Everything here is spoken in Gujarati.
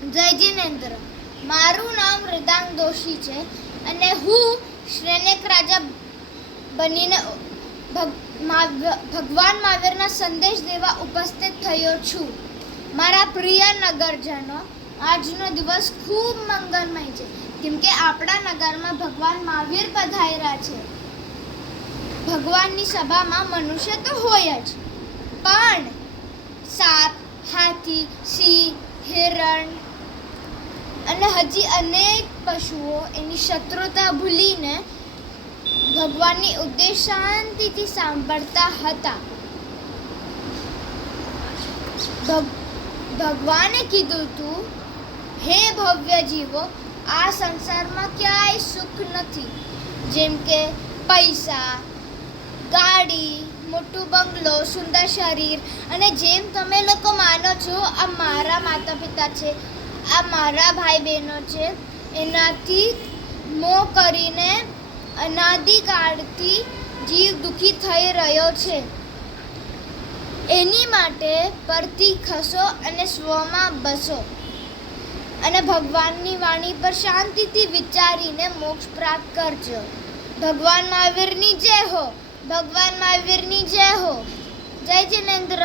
જય જિનેન્દ્ર. મારું નામ હૃદાંગ દોશી છે અને હું શ્રેનેક રાજા બનીને ભગવાન મહાવીરના સંદેશ દેવા ઉપસ્થિત થયો છું. મારા પ્રિય નગરજનો, આજનો દિવસ ખૂબ મંગલમય છે કેમ કે આપણા નગરમાં ભગવાન મહાવીર પધાર્યા છે. ભગવાનની સભામાં મનુષ્ય તો હોય જ, પણ સાપ, હાથી, સિંહ, હિરણ અને હજી અનેક પશુઓ એની શત્રુતા ભૂલીને ભગવાનની ઉપદેશ શાંતિથી સાંભળતા હતા. ભગવાને કીધું હતું, હે ભવ્ય જીવો, આ સંસારમાં ક્યાંય સુખ નથી. જેમ કે પૈસા, ગાડી, મોટું બંગલો, સુંદર શરીર, અને જેમ તમે લોકો માનો છો આ મારા માતા પિતા છે, આ મારા ભાઈ બહેનો છે, એનાથી મોહ કરીને અનાદિકાળથી જીવ દુઃખી થઈ રહ્યો છે. એની માટે પરથી ખસો અને સ્વમાં બસો અને ભગવાનની વાણી પર શાંતિથી વિચારીને મોક્ષ પ્રાપ્ત કરજો. ભગવાન મહાવીરની જય હો. ભગવાન મહાવીરની જય હો. જય જિનેન્દ્ર.